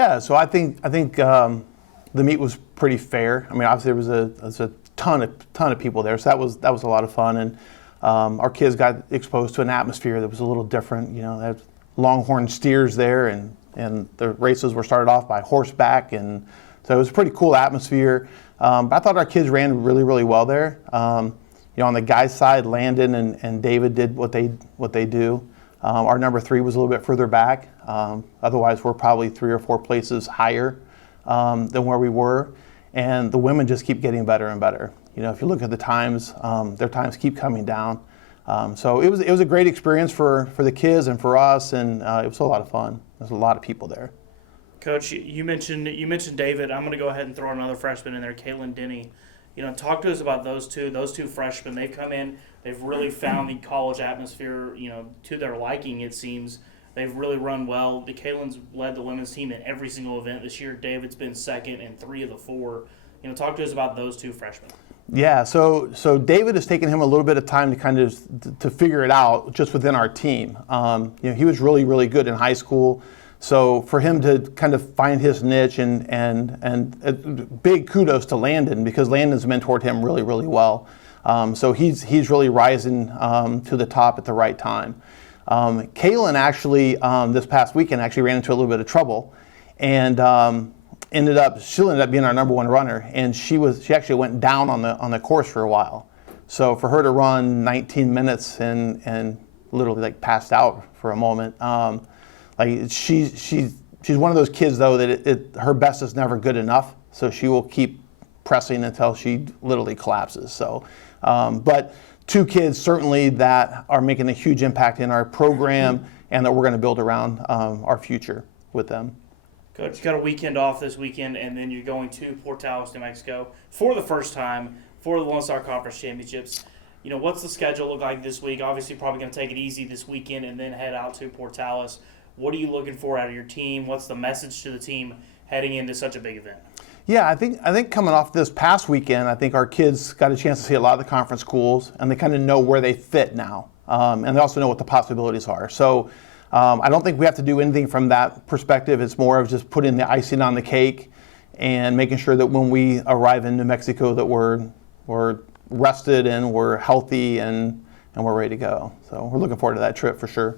Yeah, so I think the meet was pretty fair. I mean, obviously there was a ton of people there, so that was a lot of fun, and our kids got exposed to an atmosphere that was a little different. You know, they had longhorn steers there, and the races were started off by horseback, and so it was a pretty cool atmosphere. But I thought our kids ran really, really well there. You know, on the guys' side, Landon and David did what they do. Our number 3 was a little bit further back. Otherwise, we're probably 3 or 4 places higher than where we were. And the women just keep getting better and better. You know, if you look at the times, their times keep coming down. So it was a great experience for the kids and for us, and it was a lot of fun. There's a lot of people there. Coach, you mentioned David. I'm going to go ahead and throw another freshman in there, Kaylin Denny. You know, talk to us about those two freshmen. They've come in, they've really found the college atmosphere, you know, to their liking, it seems. They've really run well. The Kaylin's led the women's team in every single event this year. David's been second in 3 of the 4. You know, talk to us about those 2 freshmen. Yeah, so David has taken him a little bit of time to kind of to figure it out just within our team. You know, he was really, really good in high school. So for him to kind of find his niche and big kudos to Landon, because Landon's mentored him really, really well. So he's really rising to the top at the right time. Kaylin actually this past weekend actually ran into a little bit of trouble, and she ended up being our number 1 runner, and she actually went down on the course for a while. So for her to run 19 minutes and literally like passed out for a moment. Like she's one of those kids though that her best is never good enough, so she will keep pressing until she literally collapses. So, but 2 kids certainly that are making a huge impact in our program, and that we're going to build around our future with them. Coach, you got a weekend off this weekend, and then you're going to Portales, New Mexico for the first time for the Lone Star Conference Championships. You know, what's the schedule look like this week? Obviously, probably going to take it easy this weekend and then head out to Portales. What are you looking for out of your team? What's the message to the team heading into such a big event? Yeah, I think coming off this past weekend, I think our kids got a chance to see a lot of the conference schools, and they kind of know where they fit now, and they also know what the possibilities are. So I don't think we have to do anything from that perspective. It's more of just putting the icing on the cake and making sure that when we arrive in New Mexico that we're rested and we're healthy and we're ready to go. So we're looking forward to that trip for sure.